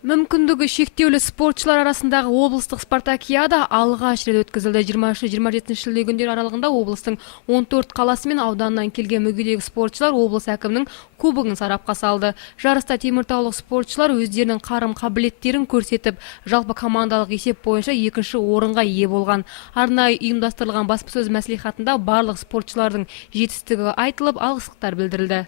Мүмкіндігі шектеулі спортшылар арасындағы облыстық спартакиада алғаш рет өткізілді. 23-27 шілде күндері аралығында облыстың 14 қаласы мен ауданынан келген мүгедек спортшылар облыс әкімінің кубогын сарапқа салды. Жарыста теміртаулық спортшылар өздерінің қарым-қабілеттерін көрсетіп, жалпы командалық есеп бойынша екінші орынға ие болған. Арнайы ұйымдастырылған баспасөз мәслихатында барлық спортшылардың жетістігі айтылып, алғыстықтар білдірілді.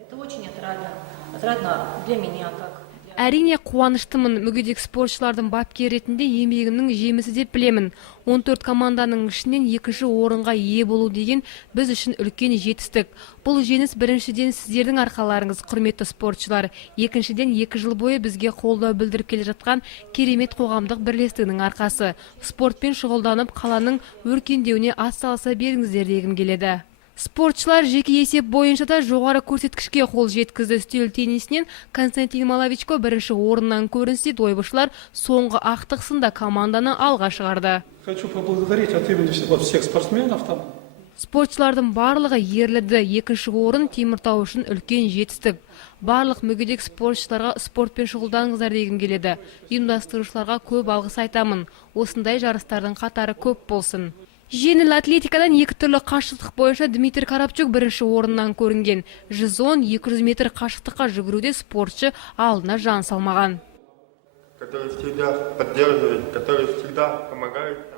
Это очень отрадно для меня, как Әрине қуаныштымын, мүгедек спортшылардың бапкері ретінде еңбегімнің жемісі деп білемін. 14 команданың ішінен екінші орынға ие болу деген біз үшін үлкен жетістік. Бұл жеңіс біріншіден сіздердің арқаларыңыз, құрметті спортшылар. Екіншіден 2 жыл бойы бізге қолдау білдіріп келе жатқан керемет қоғамдық бірлестігінің арқасы. Спортпен шұғылданып, қаланың өркендеуіне атсалыса беріңіздер дегім келеді. Спортшылар жеке есеп бойынша да жоғары көрсеткішке қол жеткізді. Үстел теннисінен Константин Маловичко бірінші орыннан көрінсе, дойбышылар соңғы ақтық сында команданы алға шығарды. Хочу поблагодарить от имени всех спортсменов там. Спортшылардың барлығы ерледі. Екінші орын Теміртау үшін үлкен жетістік. Барлық мүгедек спортшыларға спортпен шұғылданыңыздар дегім келеді. Ұйымдастырушыларға көп алғыс айтамын. Осындай жарыстардың қатары көп болсын. Жеңіл атлетикадан 2 түрлі қашықтық бойынша Дмитрий Карапчук бірінші орыннан көрінген. 110-200 метр қашықтыққа жүгіруде спортшы алдына жан салмаған.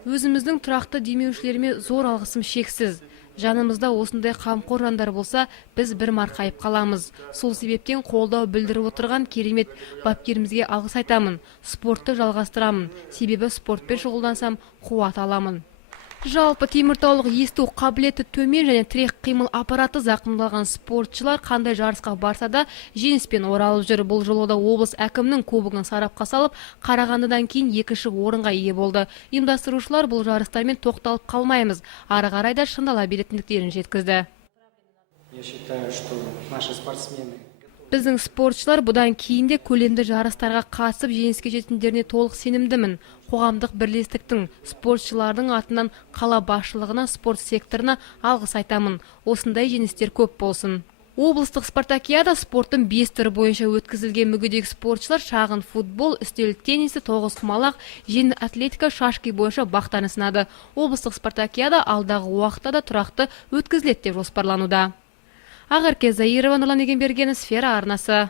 Өзіміздің тұрақты демеушілеріме зор алғысым шексіз. Жанымызда осындай қамқор жандар болса, біз бір марқайып қаламыз. Сол себептен қолдау білдіріп отырған керемет бапкерімізге алғыс айтамын. Спортты жалғастырамын. Себебі спортпен шұғылдансам, қуат аламын. Жалпы теміртаулық есту қабілеті төмен және тірек қимыл аппараты зақымдалған спортшылар қандай жарысқа барса да жеңіспен оралып жүр. Бұл жолы да облыс әкімінің кубогын сарапқа салып, Қарағандыдан кейін екінші орынға ие болды. Ұйымдастырушылар бұл жарыстармен тоқталып қалмаймыз, ары қарай да шыңдала беретіндіктерін жеткізді. Я считаю, что наши спортсмены Біздің спортшылар бұдан кейінде көлемді жарыстарға қатысып жеңіске жететіндеріне толық сенімдімін. Қоғамдық бірлестіктің спортшылардың атынан қала басшылығына, спорт секторына алғыс айтамын. Осындай жеңістер көп болсын. Облыстық спартакиада спорттың 5 түрі бойынша өткізілген. Мүгедек спортшылар шағын футбол, үстел теннисі, тоғызқұмалақ, жеңіл атлетика, шашки бойынша бақтаны сынады. Облыстық спартакиада алдағы уақытта да тұрақты өткізіледі деп жоспарлануда. Ақерке Заирова, Нұрлан Егенбергенов, Сфера арнасы.